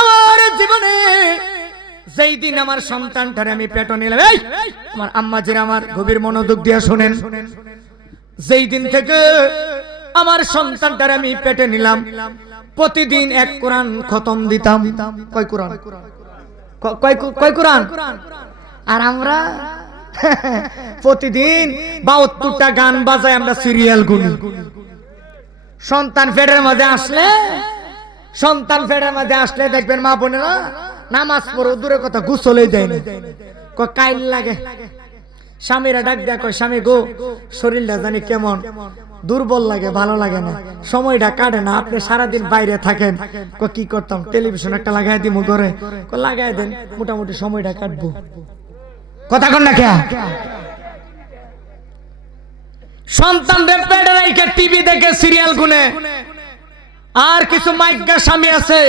আমার জীবনে যেই দিন আমার সন্তানটারে আমি পেট নিলাম, আমার আম্মাজিরা আমার গভীর মনোযোগ দিয়ে শোনেন, যেই দিন থেকে আমার সন্তানটারে আমি পেটে নিলাম, প্রতিদিন এক কোরআন খতম দিতাম। কয় কোরআন? কয় কোরআন? আর আমরা প্রতিদিন 72টা গান বাজাই, আমরা সিরিয়াল গুনি। সন্তান পেটের মধ্যে আসলে দেখবেন মা বোনেরা নামাজ পড়ো দূরের কথা, গোসলেই দেয় না। কাইল লাগে। স্বামীরা ডাক দেয়, কয় স্বামী গো শরীরটা জানি কেমন দুর্বল লাগে, ভালো লাগে না, সময়টা কাটে না, আপনি সারাদিন বাইরে থাকেন। কি করতাম, টেলিভিশন একটা লাগাই দিব ঘরে, লাগাই দেন, মোটামুটি সময়টা কাটবো। কথা কন না কে? সন্তানদের পেটে রেখে টিভি দেখে সিরিয়াল গুনে, আর কিছু মাইকা স্বামী আছে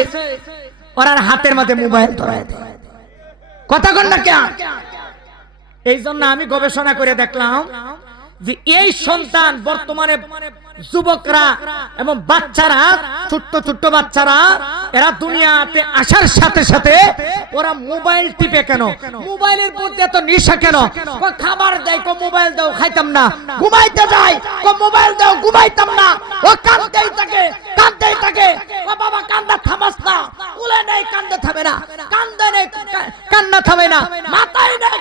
ওরা হাতের মধ্যে মোবাইল ধরায় দেয়। কথা কন না কে? এই জন্য আমি গবেষণা করে দেখলাম যে এই সন্তান বর্তমানে যুবকরা এবং বাচ্চারা, ছোট্ট ছোট্ট বাচ্চারা, এরা দুনিয়াতে আসার সাথে সাথে ওরা মোবাইল টিপে। কেন মোবাইলের প্রতি এত নেশা কেন? খাবার দেয়, মোবাইল দাও, খাইতাম না। ঘুমাইতে যায়, মোবাইল দাও, ঘুমাইতাম না। ও কাঁদতেই থাকে, ও বাবা কান্দা থামাস না, কুলে নেই কান্দা থামে না, কান্দে নেই কান্না থামে না, মাথায় নেই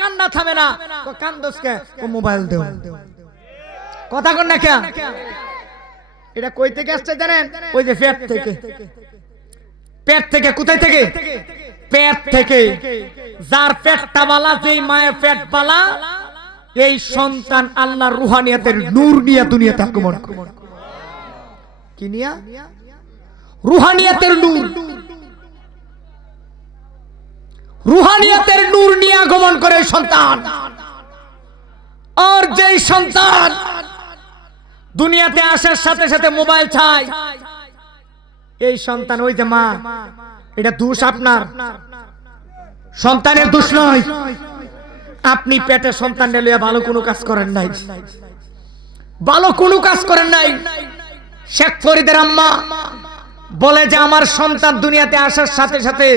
কান্না থামে না। কান্দসকে ও মোবাইল দাও। কথা কন না কে? এটা কই থেকে আসছে জানেন? ওই যে পেট থেকে। পেট থেকে কোথায় থেকে? পেট থেকে। যার পেটটা বালা, যেই মায়ের পেট বালা, এই সন্তান আল্লাহর রুহানিয়াতের নূর নিয়ে দুনিয়াতে আগমন করে। কি নিয়া? রুহানিয়াতের নূর। রুহানিয়াতের নূর নিয়ে আগমন করে সন্তান। আর যেই সন্তান দুনিয়াতে আসার সাথে সাথে মোবাইল চাই, এই সন্তান, ওই যে মা, এটা দোষ আপনার, সন্তানের দোষ নয়। আপনি পেটে সন্তান নিয়ে ভালো কোনো কাজ করেন নাই, ভালো কোনো কাজ করেন নাই। শেখ ফরিদের আম্মা বলে যে আমার সন্তান দুনিয়াতে আসার সাথে সাথে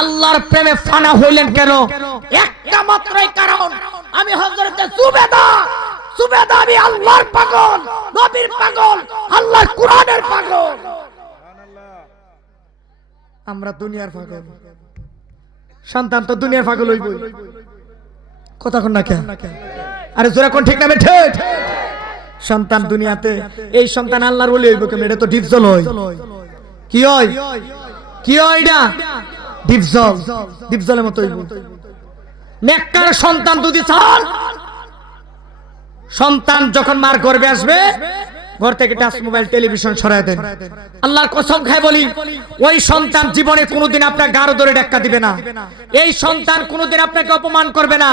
আল্লাহর প্রেমে ফানা হইলেন কেন? একটা মাত্রই কারণ, আমি হযরতে সুবেদা, আমি আল্লাহর পাগল, নবীর পাগল, আল্লাহর কোরআনের পাগল। আমরা দুনিয়ার পাগল, সন্তান তো দুনিয়ার পাগল হইবই। কথা কন না কেন? আরে জোরে কোন, ঠিক না ঠিক? সন্তান দুনিয়াতে, এই সন্তান আল্লাহর ওলি হইব কেন? এটা তো ডিপজল হয়। কি হয়? কি হয় এটা? ডিপজল। ডিপজলের মতো হইব। নেককার সন্তান যদি চান, সন্তান যখন মার গর্ভে আসবে, ঘর থেকে টাচ মোবাইল, টেলিভিশন সরায় দেন। আল্লাহর কসম খায় বলি, ওই সন্তান জীবনে কোনোদিন আপনার গাড় ধরে ধাক্কা দিবে না। এই সন্তান কোনোদিন আপনাকে অপমান করবে না।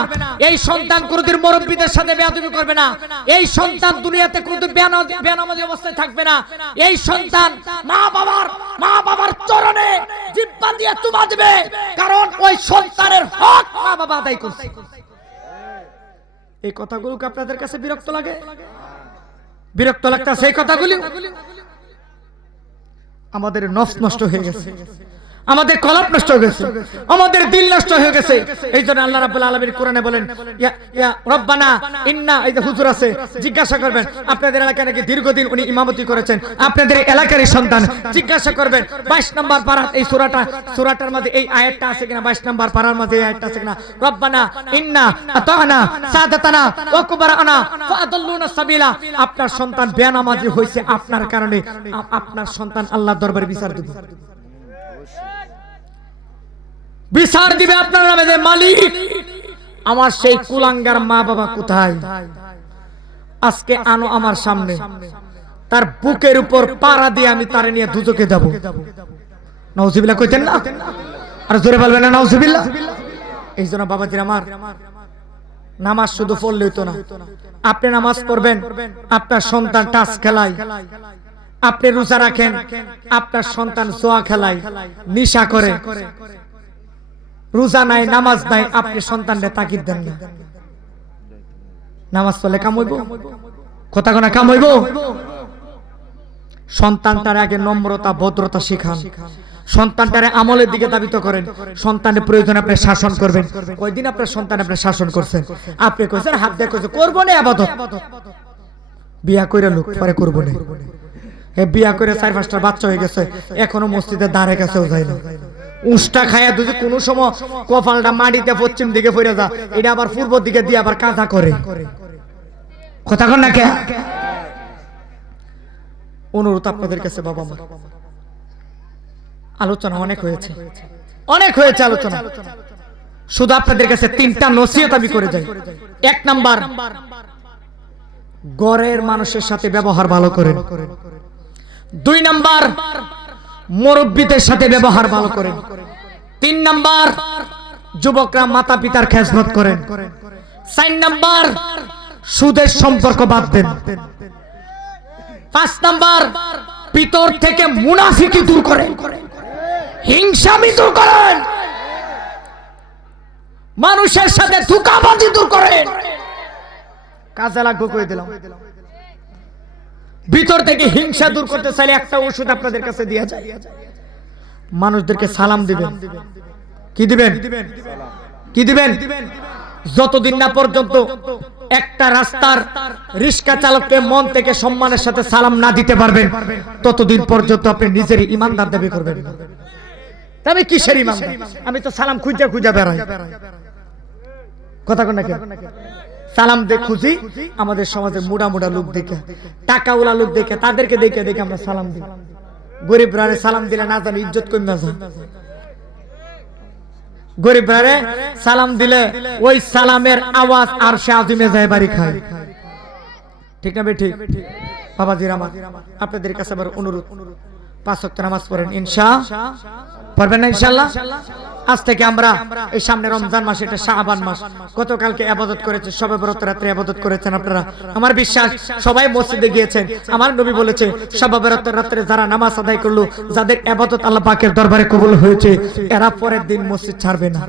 এই সন্তান কোনোদিন মুরব্বিদের সাথে বেয়াদবি করবে না। এই সন্তান দুনিয়াতে কোনোদিন বেনামাজি অবস্থায় থাকবে না। এই সন্তান মা বাবার চরণে জিহ্বা দিয়ে চুমা দিবে, কারণ ওই সন্তানের হক মা বাবা আদায় করছে। এই কথাগুলো কি আপনাদের কাছে বিরক্ত লাগে? বিরক্ত লাগতেছে এই কথাগুলি? আমাদের নফস নষ্ট হয়ে গেছে, আমাদের কলব নষ্ট হয়ে গেছে, আমাদের দিল নষ্ট হয়ে গেছে। এই জন্য আল্লাহ রাব্বুল আলামিন কোরআনে বলেন, ইয়া রব্বানা ইন্না, এই যে হুজুর আছে, জিজ্ঞাসা করবেন আপনাদের এলাকায় নাকি দীর্ঘদিন উনি ইমামতি করেছেন, আপনাদের এলাকারই সন্তান, জিজ্ঞাসা করবেন 22 নম্বর পারা এই সূরাটার মধ্যে এই আয়াতটা আছে কিনা, 22 নম্বর পারার মধ্যে এই আয়াতটা আছে কিনা? রব্বানা ইন্না আতানা সাদাতানা ওয়া কুবারানা ফাআদাল্লুনা সাবিলা। আপনার সন্তান বেনামাজি হইছে আপনার কারণে, আপনার সন্তান আল্লাহর দরবারে বিচার দিবে, বিচার দিবে আপনার নামে যে মালিক আমার সেই কুলাঙ্গার মা বাবা কোথায়? আজকে আনো আমার সামনে, তার বুকের উপর পাড়া দিয়ে আমি তারে নিয়ে দুজকে যাব। নাউজুবিল্লাহ কইতেন না? আর জোরে বলবেন না নাউজুবিল্লাহ? এই জন্য বাবাজির আমার, নামাজ শুধু পড়লে হইতো না। আপনি নামাজ পড়বেন, আপনার সন্তান টাচ খেলায়, আপনি রোজা রাখেন, আপনার সন্তান জুয়া খেলায়, নেশা করে, রোজা নাই, নামাজ নাই, আপনি সন্তানকে তাকিদ দেন না। নামাজ পড়লে কাম হইব? কথা কোনা কাম হইব? সন্তানটার আগে নম্রতা ভদ্রতা শেখান, সন্তানটারে আমলের দিকে ধাবিত করেন। সন্তানের প্রয়োজন আপনি শাসন করবেন। কয়দিন আপনার সন্তান আপনি শাসন করছেন? আপনি কইছেন হাত দিয়ে কইছেন করবো না ইবাদত, বিয়া কইরা লোক পরে করবো না। বিয়া করে 4-5টা বাচ্চা হয়ে গেছে, এখনো মসজিদে দাঁড়ে গেছেও যায় না। উষ্টা খায়া যদি কোনো সময় কপালটা মাটিতে পশ্চিম দিকে পড়ে যা, এটা আবার পূর্ব দিকে দিয়ে আবার কাঁচা করে। কথা কন না কে? অনুরোধ আপনাদের কাছে বাবা মা, আলোচনা অনেক হয়েছে, অনেক হয়েছে আলোচনা। শুধু আপনাদের কাছে 3টা নসিহত আমি করে যাই। 1 নাম্বার, ঘরের মানুষের সাথে ব্যবহার ভালো করেন। 2 নাম্বার, মুরব্বিদের সাথে ব্যবহার ভালো করেন। 3 নাম্বার, যুবকরা মাতা পিতার খেদমত করেন। 4 নাম্বার, সুদের সম্পর্ক বাদ দেন। 5 নাম্বার, ভিতর থেকে মুনাফিকি দূর করেন, হিংসামি দূর করেন, মানুষের সাথে ধোঁকাবাজি দূর করেন। কাজে লাগবে কই দিলাম। ভিতর থেকে হিংসা দূর করতে চাইলে একটা ওষুধ আপনাদের কাছে দেয়া যায়, মানুষদেরকে সালাম দিবেন। কি দিবেন? কি দিবেন? যতদিন না পর্যন্ত একটা রাস্তার রিক্সা চালককে মন থেকে সম্মানের সাথে সালাম না দিতে পারবেন, ততদিন পর্যন্ত আপনি নিজের ইমানদার দাবি করবেন। তবে কিসের ইমানদার? আমি তো সালাম খুঁজে খুঁজে বেড়াই। কথা কোন নাকি? সালাম দে খুঁজি আমাদের সমাজে মুড়া মুড়া লোক দেখে, টাকাওয়ালা লোক দেখে, তাদেরকে দেখে দেখে আমরা সালাম দিই। গরিবরা সালাম দিলে না জানি ইজ্জত কমে যায়। গরিবরা সালাম দিলে ওই সালামের আওয়াজ আর সে আজমে যায় বাড়ি খায়। ঠিক না বেঠিক? বাবাজির আমার, আপনাদের কাছে আবার অনুরোধ, 5 ওয়াক্ত নামাজ পড়েন। পড়বেন না ইনশাআল্লাহ? আজ থেকে আমরা এই সামনে রমজান মাস, এটা শাবান মাস, গতকালকে ইবাদত করেছে, শবে বরাত রাতে ইবাদত করেছেন আপনারা। আমার বিশ্বাস সবাই মসজিদে গিয়েছেন। আমার নবী বলেছে শবে বরাত রাতে যারা নামাজ আদায় করলো, যাদের ইবাদত আল্লাহ পাকের দরবারে কবুল হয়েছে, এরা পরের দিন মসজিদ ছাড়বে না।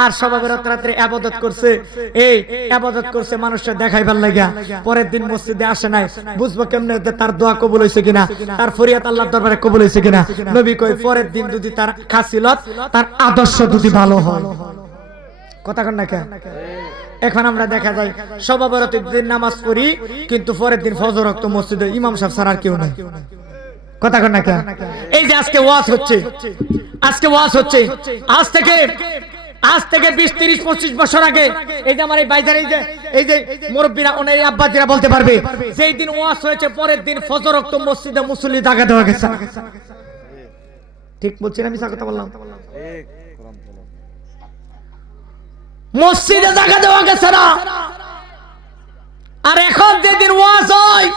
আর শবে বরাত রাতে ইবাদত করছে, এই ইবাদত করছে মানুষের দেখাইবার লাগা, পরের দিন মসজিদে আসে নাই, বুঝবো কেমনে যে তার দোয়া কবুল হইছে কিনা, তার ফরিয়াদ আল্লাহর দরবারে কবুল হইছে কিনা? নবী কই পরের দিন যদি তার খাসিলত, তার আদর্শ যদি ভালো হয়। কথা কন না কেন? এখন আমরা দেখা যায় শবে বরাতের দিন নামাজ পড়ি, কিন্তু পরের দিন ফজর ওয়াক্ত মসজিদে ইমাম সাহেব ছাড়া আর কেউ নাই। কথা কন না কেন? এই যে আজকে ওয়াজ হচ্ছে, আজকে ওয়াজ হচ্ছে, আজ থেকে 20-30-25 বছর আগে, এই যে আমার এই বাইজার, এই যে মুরব্বীরা, ওনার আব্বাজিরা বলতে পারবে, যেই দিন ওয়াজ হয়েছে পরের দিন ফজর ওয়াক্ত মসজিদে মুসল্লি জায়গা দেওয়া গেছে। ঠিক বলছি না? আমি কথা বললাম? মসজিদে জায়গা দেওয়া গেছে না। আর এখন যেদিন ওয়াজ হয়,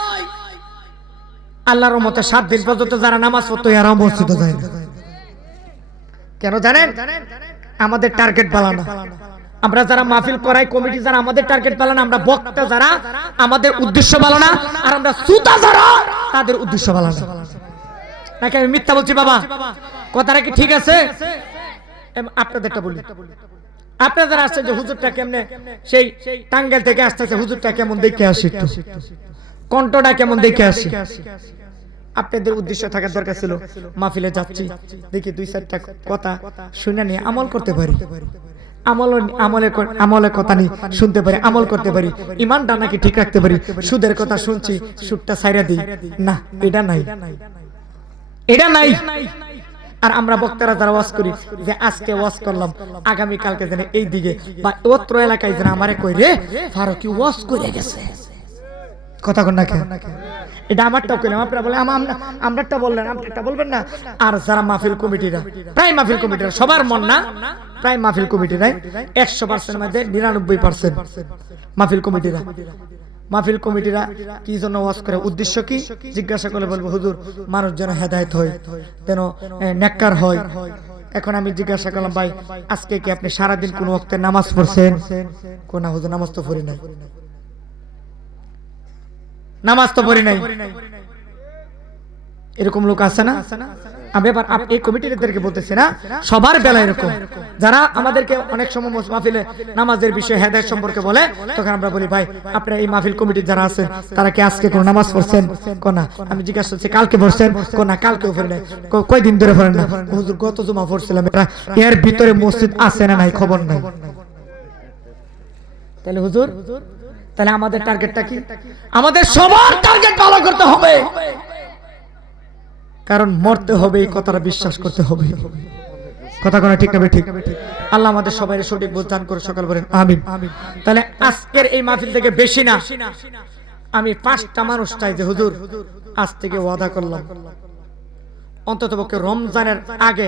আল্লাহর রহমতে 7 দিন পর্যন্ত যারা নামাজ পড়তো এরাও মসজিদে যায় না। কেন জানেন? আমাদের টার্গেট বাড়ানো। আমরা যারা মাহফিল করাই, কমিটি যারা, আমাদের টার্গেট বাড়ানো। আমরা বক্তা যারা, আমাদের উদ্দেশ্য বাড়ানো। আর আমরা শ্রোতা যারা, তাদের উদ্দেশ্য বাড়ানো। নাকি আমি মিথ্যা বলছি বাবা? কথাটা কি ঠিক আছে? আপনাদেরটা বলি, আপনারা যারা আসছে যে হুজুরটা কেমনে, সেই টাঙ্গাইল থেকে আসতেছে, হুজুরটা কেমন দেখে আসি, একটু কণ্ঠটা কেমন দেখে আসি। আপনাদের উদ্দেশ্য থাকার দরকার ছিল, মাহফিলে যাচ্ছি দেখি 2-4টা কথা শুনে নিয়ে আমল করতে পারি, আমলের কথা নিয়ে শুনতে পারি, আমল করতে পারি, ইমানটা নাকি ঠিক রাখতে পারি। সুদের কথা শুনছি, সুদটা ছাইরা দিই না, এটা নাই, এটা নাই। আর আমরা বক্তারা যারা ওয়াজ করি, যে আজকে ওয়াজ করলাম, আগামী কালকে যেন এই দিকে বা অত্র এলাকায় যেন আমারে কই রে ফারুকি ওয়াজ করে গেছে। কথা কন না কেন? এটা আমারটাও কইলাম, আপনারা বলেন আমরাটা বললেন, আপনারটা বলবেন না। আর যারা মাহফিল কমিটিরা, প্রায় মাহফিল কমিটিরা, সবার মন না, প্রায় মাহফিল কমিটিরাই 100% মধ্যে 99% মাহফিল কমিটিরা কি জন্য ওয়াজ করে, উদ্দেশ্য কি জিজ্ঞাসা করলে বলবো হুজুর মানুষ যেন হেদায়েত হয়, যেন নেককার হয়। এখন আমি জিজ্ঞাসা করলাম, ভাই আজকে কি আপনি সারাদিন কোন ওয়াক্তে নামাজ পড়ছেন? কোন হুজুর নামাজ তো পড়ি নাই, নামাজ তো পড়ি নাই। এরকম লোক আছে না? আমি এবার এই কমিটিদেরকে বলতেছি না, সবার বেলা এরকম যারা আমাদেরকে অনেক সময় মাহফিলে নামাজের বিষয়ে হেদায়েত সম্পর্কে বলে, তখন আমরা বলি ভাই আপনারা এই মাহফিল কমিটির যারা আছেন তারা কি আজকে কোন নামাজ পড়ছেন? কোনা আমি জিজ্ঞাসা করছি কালকে পড়ছেন? কোনা কালকেও পড়ে নাই। কয়দিন ধরে পড়েন না? হুজুর গত জুমা পড়ছিলাম। এর ভিতরে মসজিদ আছে না নাই খবর নাই। তাহলে হুজুর, তাহলে আমাদের টার্গেটটা কি? আমাদের সবার টার্গেট ভালো করতে হবে, কারণ মরতে হবে এই কথাটা বিশ্বাস করতে হবে। কথা কোন ঠিক না? ঠিক। আল্লাহ আমাদের সবাই সঠিক বুঝ দান করে সকাল বলেন আমিন। তাহলে আজকের এই মাহফিল থেকে বেশি না, আমি 5টা মানুষ চাই যে হুজুর আজ থেকে ওয়াদা করলাম অন্ততপক্ষে রমজানের আগে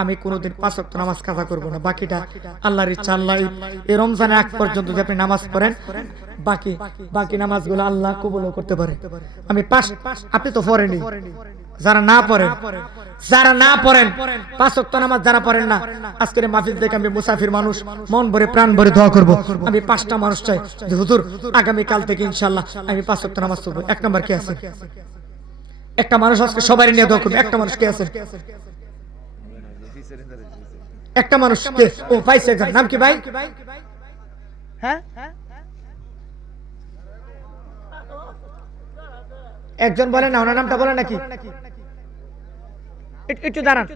আমি কোনোদিন 5 ওয়াক্ত নামাজ কাজা করব না। বাকিটা আল্লাহর ইচ্ছা। আল্লাহ এই রমজানের আগ পর্যন্ত যদি আপনি নামাজ পড়েন, বাকি নামাজগুলো আল্লাহ কবুলও করতে পারে। আমি আপনি তো পড়েনি, যারা না পড়েন 5 ওয়াক্ত নামাজ যারা পড়েন না, আজকের মাহফিল থেকে আমি মুসাফির মানুষ, মন ভরে প্রাণ ভরে দোয়া করব। আমি 5টা মানুষ চাই যে হুজুর আগামী কাল থেকে ইনশাআল্লাহ আমি 5 ওয়াক্ত নামাজ পড়ব। 1 নাম্বার কে আছে? একটা মানুষ আজকে সবাই নিয়ে দোয়া করবে। একটা মানুষ কে আছে? একটা মানুষ কে? ও পাইছে একজন। নাম কি ভাই? হ্যাঁ, একজন বলেন না, ওনার নামটা বলেন নাকি? একটু দাঁড়ান।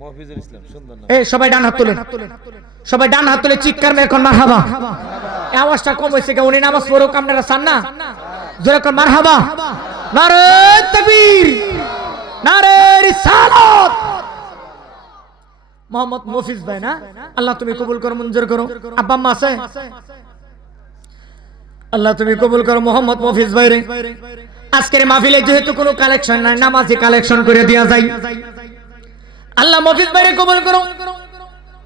মফিজুল ইসলাম, সুন্দর নাম। এই সবাই ডান হাত তুলেন, সবাই ডান হাত তুলে চিৎকার মেরে কোন মারহাবা। এই আওয়াজটা কম হইছে কেন? উনি নামাজ পড়ুক, আপনারা চান না? জোরে কোন মারহাবা। নারে তাকবীর, নারে রিসালাত। মোহাম্মদ মফিজ ভাই না? আল্লাহ তুমি কবুল করো, মঞ্জুর করো। আব্বা আম্মা আছে? আল্লাহ তুমি কবুল করো মোহাম্মদ মফিজ ভাই রে। আজকের মাহফিলে যেহেতু কোনো কালেকশন নাই, নামাজি কালেকশন করে দেয়া যায়। আল্লাহ মফিজ ভাই রে কবুল করো,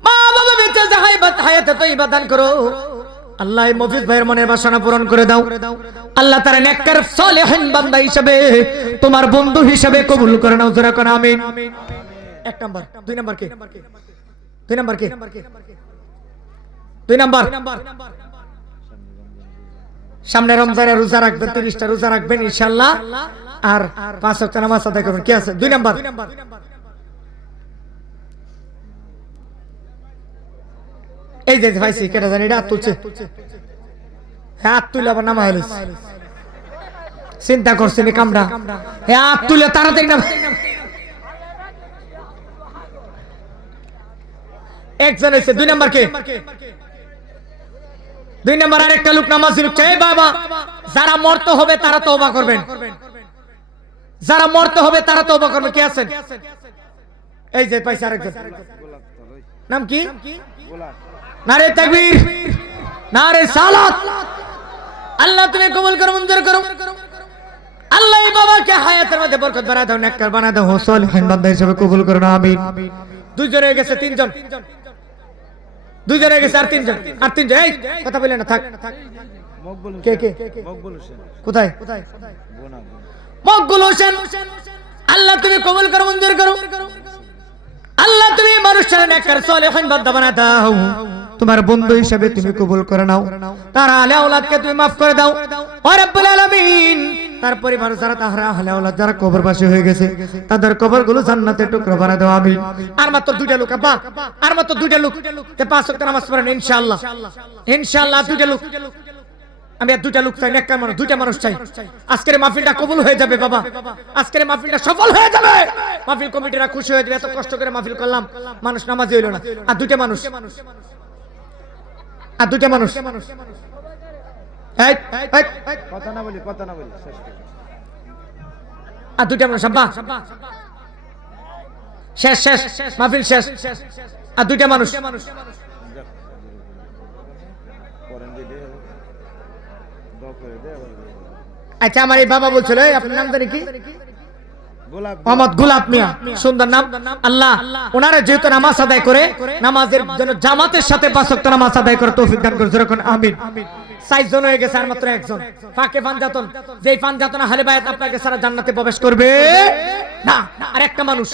মা বাবা বেঁচে যায় হায়াতে তয়্যিবা দান করো। আল্লাহ মফিজ ভাইয়ের মনের বাসনা পূরণ করে দাও। আল্লাহ তার নেককার সালেহিন বান্দা হিসেবে, তোমার বন্ধু হিসেবে কবুল করে নাও। জোরে কোন আমিন। 1 নাম্বার। 2 নাম্বার কে? 2 নাম্বার কে? 2 নাম্বার সামনে রমজানে রোজা রাখবেন, 30টা রোজা রাখবেন ইনশাআল্লাহ, আর 5 ওয়াক্ত নামাজ আদায় করবেন। কি আছে? 2 নাম্বার। এই যে ভাইছি কেটা জানি এটা হাত তুলছে, হাত তুলে আবার নামা হইল। চিন্তা করছেন কামড়া, হাত তুলে তাড়াতাড়ি নাম। একজন হয়েছে। 2 নাম্বার কে? 2 নাম্বার আরেকটা লোক নামাজি লোক চাই। বাবা যারা মরতে হবে তারা তওবা করবেন, যারা মরতে হবে তারা তওবা করবেন। কে আছেন? এই যে পাইছে আরেকজন। নাম কি? নারে তাকবীর, নারে সালাত। আল্লাহ তুমি কবুল করো, মঞ্জুর করো। আল্লাহ এই বাবাকে হায়াতের মধ্যে বরকত বাড়ায় দাও, নেককার বানায় দাও, সালেহিন বান্দা হিসেবে কবুল করো না আমিন। 2 জন হয়ে গেছে, 3 জন। 2 জন হয়ে গেছে, আর 3 জন, আর 3 জন। এই কথা বলে না, থাক। কে কে? মকবুল হোসেন। কোথায়? মকবুল হোসেন। আল্লাহ তুমি কবুল করো, মঞ্জুর করো। আল্লাহ তুমি মানুষের নেককার সালেহিন বান্দা বানায় দাও, তোমার বন্ধু হিসেবে তুমি কবুল করে নাও। তার আহলে আওলাদকে তুমি মাফ করে দাও ও রব্বুল আলামিন। তার পরিবার যারা তাহারা আহলে আওলাদ যারা কবরবাসী হয়ে গেছে, তাদের কবরগুলো জান্নাতের টুকরা বানায় দাও আমিন। আর মাত্র 2টা লোক আব্বা, আর মাত্র 2টা লোক। তে 5 ওয়াক্ত নামাজ পড়েন ইনশাআল্লাহ, ইনশাআল্লাহ। 2টা লোক, আমি আর 2টা লোক চাই, নেককার মানুষ 2টা মানুষ চাই। আজকের মাহফিলটা কবুল হয়ে যাবে বাবা, আজকের মাহফিলটা সফল হয়ে যাবে। মাহফিল কমিটিরা খুশি হয়ে যাবে, এত কষ্ট করে মাহফিল করলাম, মানুষ নামাজি হইল না। আর 2টা মানুষ, আর 2টা মানুষ। কথা না বলি আর 2টা মানুষ আব্বা, শেষ শেষ, মাহফিল শেষ। আর 2টা মানুষ। আচ্ছা আমার এই বাবা বলছিল, আপনার নাম জানি কি? মোহাম্মদ গোলাপ মিয়া, সুন্দর নাম। আল্লাহ ওনারা যেহেতু নামাজ আদায় করে, নামাজের জন্য জামাতের সাথে 5 ওয়াক্ত নামাজ আদায় করে তৌফিক দান করে। যেরকম আমিন। 4 জন হয়ে গেছে, আর মাত্র 1 জন। ফাঁকে ফানজাতন, যেই ফানজাতন আহলে বায়াত আপনাকে সারা জান্নাতে প্রবেশ করবে না। আর একটা মানুষ,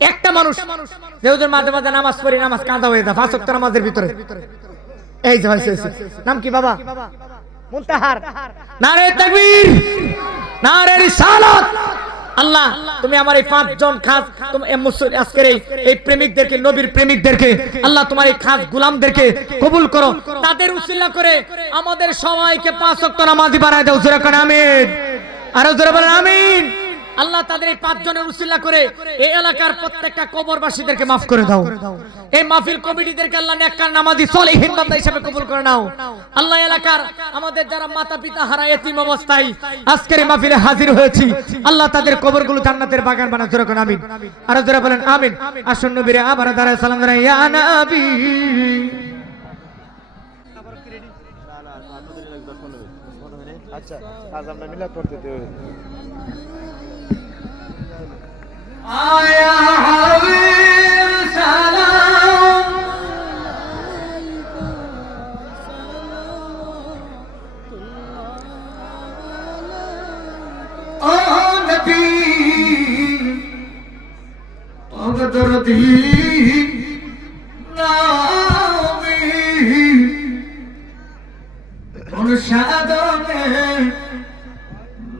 একটা মানুষ যেহেতু মাঝে মাঝে নামাজ পড়ি, নামাজ কাঁদা হয়ে যায় 5 ওয়াক্ত নামাজের ভিতরে। এই যে হয়েছে, নাম কি বাবা? মুনতাহার। নারে তাকবীর, নারে রিসালাত। আল্লাহ তুমি আমার এই 5 জন খাস আজকের এই প্রেমিকদেরকে, নবীর প্রেমিকদেরকে আল্লাহ তোমার এই খাস গোলামদেরকে কবুল করো। তাদের উসিলা করে আমাদের সবাইকে 5 ওয়াক্ত নামাজি বানায় দাও। জোরে করে আমিন। আরো জোরে বলেন আমিন। আল্লাহ তাদের এই 5 জনের উসিলা করে এই এলাকার প্রত্যেকটা কবরবাসীদেরকে মাফ করে দাও। এই মাহফিল কমিটিদেরকে আল্লাহ নেককার নামাজি সলিহিন বান্দা হিসেবে কবুল করে নাও। আল্লাহ এলাকার আমাদের যারা মাতা পিতা হারা এতিম অবস্থায় আজকের এই মাহফিলে হাজির হয়েছি, আল্লাহ তাদের কবরগুলো জান্নাতের বাগান বানাও। জোরে করে আমিন। আরো জোরে বলেন আমিন। আসুন নবীরে আবার দাঁড়ায় সালাম জানাই, ইয়া নবী। আচ্ছা আজ আমরা মিলাদ করতে দেব। আয়া হাবিব সালাম ও নবী অগদরদি নামি কোন সাধনে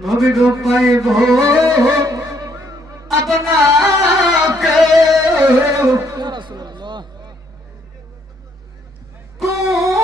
নবী গো পাইব আপনাকে কোন